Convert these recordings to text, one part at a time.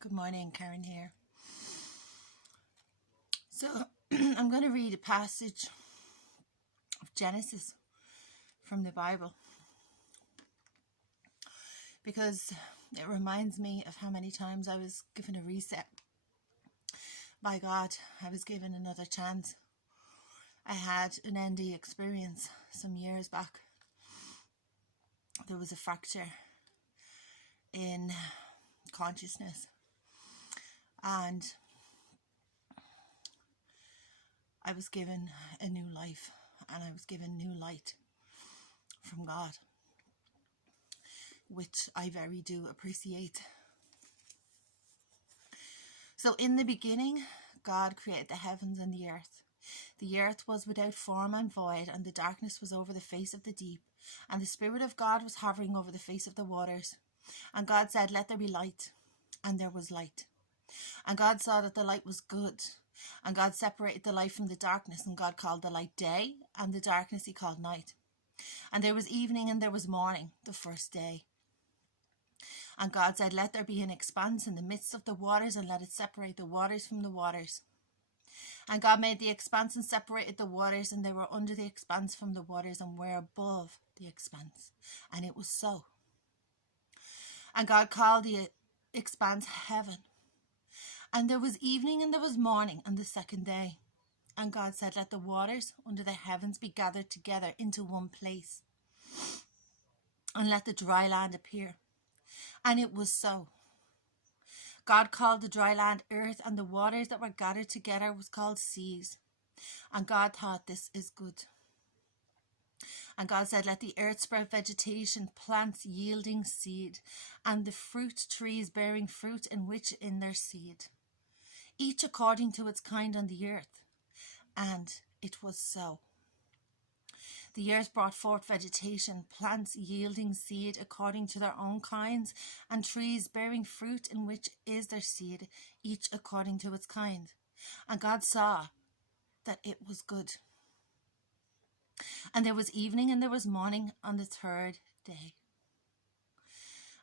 Good morning, Karen here. So I'm going to read a passage of Genesis from the Bible because it reminds me of how many times I was given a reset by God. I was given another chance. I had an ND experience some years back. There was a fracture in consciousness, and I was given a new life, and I was given new light from God, which I very do appreciate. So in the beginning, God created the heavens and the earth. The earth was without form and void, and the darkness was over the face of the deep, and the Spirit of God was hovering over the face of the waters. And God said, "Let there be light," and there was light. And God saw that the light was good, and God separated the light from the darkness, and God called the light day, and the darkness he called night. And there was evening and there was morning, the first day. And God said, "Let there be an expanse in the midst of the waters, and let it separate the waters from the waters." And God made the expanse and separated the waters, and they were under the expanse from the waters and were above the expanse. And it was so. And God called the expanse heaven. And there was evening and there was morning on the second day. And God said, "Let the waters under the heavens be gathered together into one place, and let the dry land appear." And it was so. God called the dry land earth, and the waters that were gathered together was called seas. And God thought, "This is good." And God said, "Let the earth sprout vegetation, plants yielding seed, and the fruit trees bearing fruit in which in their seed, each according to its kind on the earth." And it was so. The earth brought forth vegetation, plants yielding seed according to their own kinds, and trees bearing fruit in which is their seed, each according to its kind. And God saw that it was good. And there was evening and there was morning on the third day.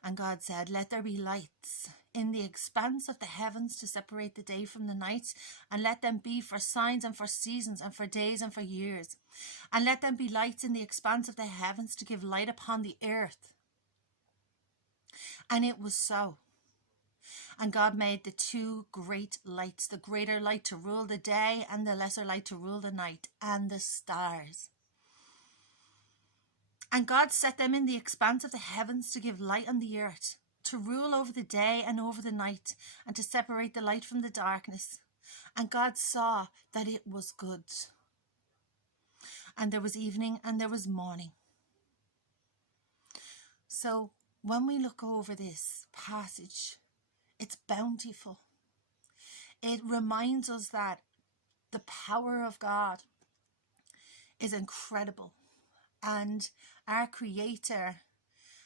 And God said, "Let there be lights in the expanse of the heavens to separate the day from the night, and let them be for signs and for seasons and for days and for years. And let them be lights in the expanse of the heavens to give light upon the earth." And it was so. And God made the two great lights, the greater light to rule the day and the lesser light to rule the night, and the stars. And God set them in the expanse of the heavens to give light on the earth, to rule over the day and over the night, and to separate the light from the darkness. And God saw that it was good. And there was evening and there was morning. So when we look over this passage, it's bountiful. It reminds us that the power of God is incredible, and our Creator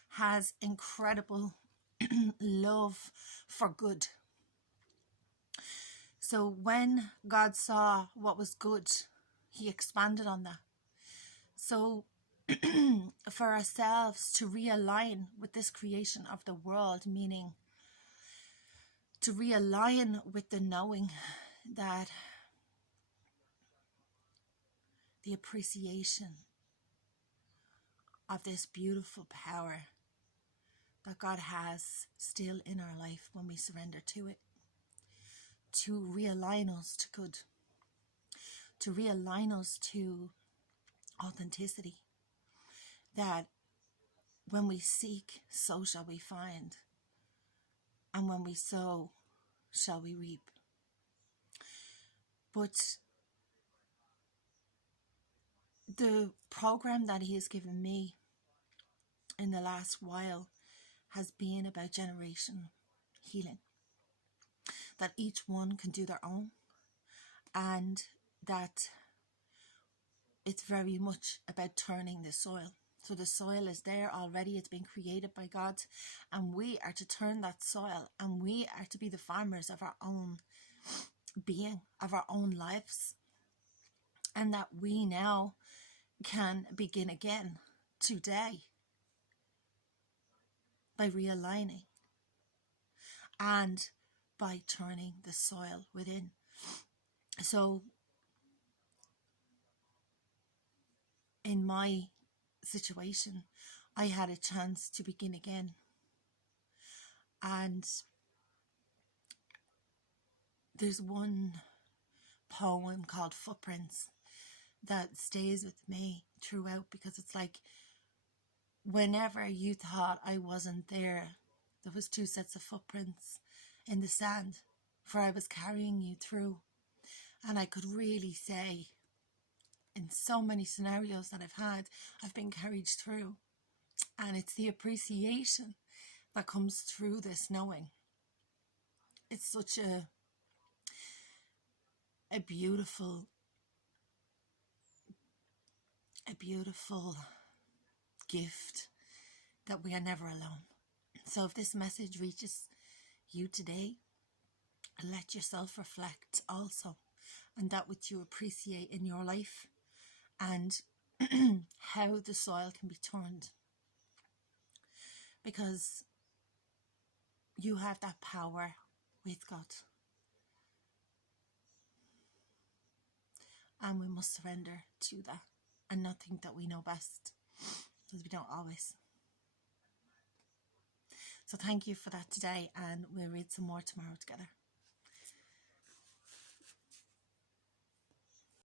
has incredible love for good. So when God saw what was good, he expanded on that. So for ourselves to realign with this creation of the world, meaning to realign with the knowing that the appreciation of this beautiful power that God has still in our life when we surrender to it, to realign us to good, to realign us to authenticity, that when we seek, so shall we find, and when we sow, shall we reap. But the program that he has given me in the last while has been about generation healing, that each one can do their own, and that it's very much about turning the soil. So the soil is there already, it's been created by God, and we are to turn that soil, and we are to be the farmers of our own being, of our own lives, and that we now can begin again today by realigning and by turning the soil within. So in my situation, I had a chance to begin again. And there's one poem called Footprints that stays with me throughout, because it's like, whenever you thought I wasn't there, there was 2 sets of footprints in the sand, for I was carrying you through. And I could really say, in so many scenarios that I've had, I've been carried through. And it's the appreciation that comes through this knowing. It's such a beautiful gift that we are never alone. So if this message reaches you today, let yourself reflect also on that which you appreciate in your life, and how the soil can be turned, because you have that power with God, and we must surrender to that and not think that we know best, because we don't always. So thank you for that today, and we'll read some more tomorrow together.